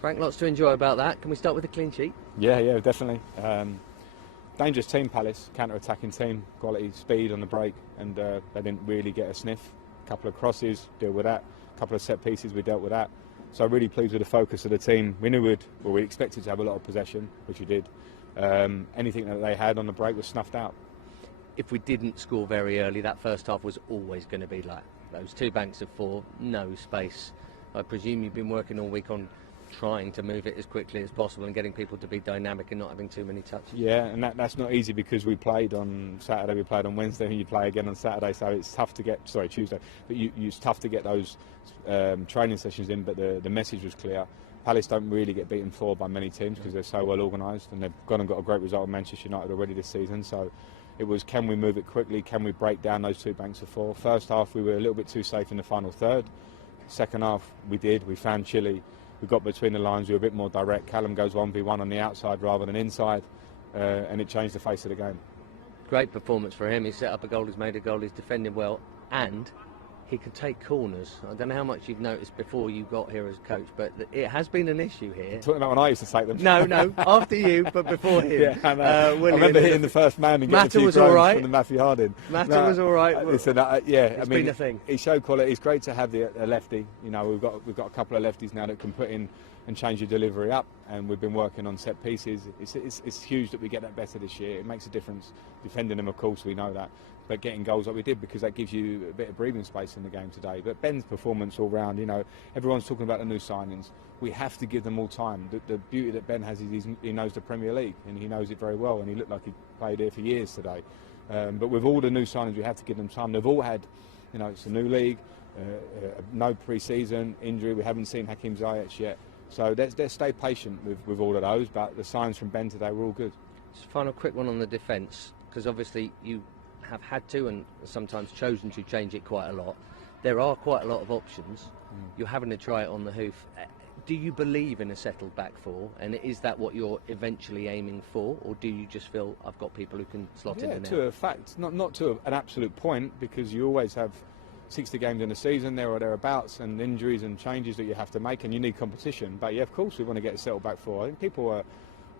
Frank, lots to enjoy about that. Can we start with a clean sheet? Yeah, definitely. Dangerous team, Palace, counter-attacking team, quality, speed on the break, and they didn't really get a sniff. A couple of crosses, deal with that. A couple of set pieces, we dealt with that. So really pleased with the focus of the team. We knew we expected to have a lot of possession, which we did. Anything that they had on the break was snuffed out. If we didn't score very early, that first half was always going to be like those 2 banks of 4, no space. I presume you've been working all week on trying to move it as quickly as possible and getting people to be dynamic and not having too many touches. Yeah, and that's not easy because we played on Saturday, we played on Wednesday, and you play again on Saturday, so it's tough to get, Tuesday, but it's tough to get those training sessions in, but the message was clear. Palace don't really get beaten for by many teams because they're so well organised, and they've gone and got a great result with Manchester United already this season, so it was, can we move it quickly, can we break down those 2 banks of 4? First half we were a little bit too safe in the final third. Second half we found Chile. We got between the lines, we were a bit more direct. Callum goes 1v1 on the outside rather than inside, and it changed the face of the game. Great performance for him. He set up a goal, he's made a goal, he's defended well, and he can take corners. I don't know how much you've noticed before you got here as coach, but it has been an issue here. Talking about when I used to take them. No, after you, but before him. Yeah, I remember hitting the first man and getting a few groans from the Matthew Harding. Mata was all right. Listen, it's been a thing. He showed quality. It's great to have a lefty. You know, we've got a couple of lefties now that can put in and change your delivery up, and we've been working on set pieces. It's huge that we get that better this year. It makes a difference. Defending them, of course, we know that, but getting goals like we did, because that gives you a bit of breathing space in the game today. But Ben's performance all round, you know, everyone's talking about the new signings. We have to give them all time. The beauty that Ben has is he knows the Premier League, and he knows it very well, and he looked like he played here for years today. But with all the new signings, we have to give them time. They've all had, you know, it's a new league, no pre-season, injury. We haven't seen Hakim Ziyech yet. So let's stay patient with all of those, but the signs from Ben today were all good. Just a final quick one on the defence, because obviously you have had to and sometimes chosen to change it quite a lot. There are quite a lot of options. You're having to try it on the hoof. Do you believe in a settled back 4, and is that what you're eventually aiming for, or do you just feel I've got people who can slot in and out? To a fact, not to an absolute point, because you always have 60 games in a season, there or thereabouts, and injuries and changes that you have to make, and you need competition. But yeah, of course we want to get a settled back 4. I think people are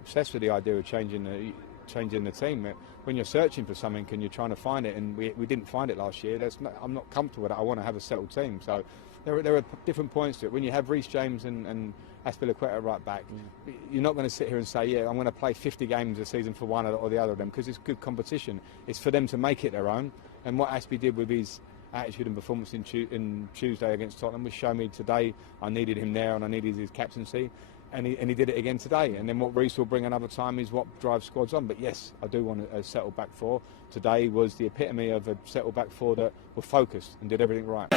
obsessed with the idea of changing the team. When you're searching for something and you're trying to find it, and we didn't find it last year, I'm not comfortable with that. I want to have a settled team. So there are different points to it. When you have Reece James and Azpilicueta right back, you're not going to sit here and say, yeah, I'm going to play 50 games a season for one or the other of them, because it's good competition. It's for them to make it their own. And what Azpi did with his attitude and performance in Tuesday against Tottenham was show me today I needed him there, and I needed his captaincy, and he did it again today. And then what Reece will bring another time is what drives squads on. But yes, I do want a settled back 4. Today was the epitome of a settled back 4 that were focused and did everything right.